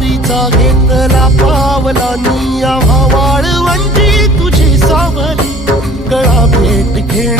वसावारीचा घेतला पावला निया वाळवंटी तुझी सावली गळा भेट घेण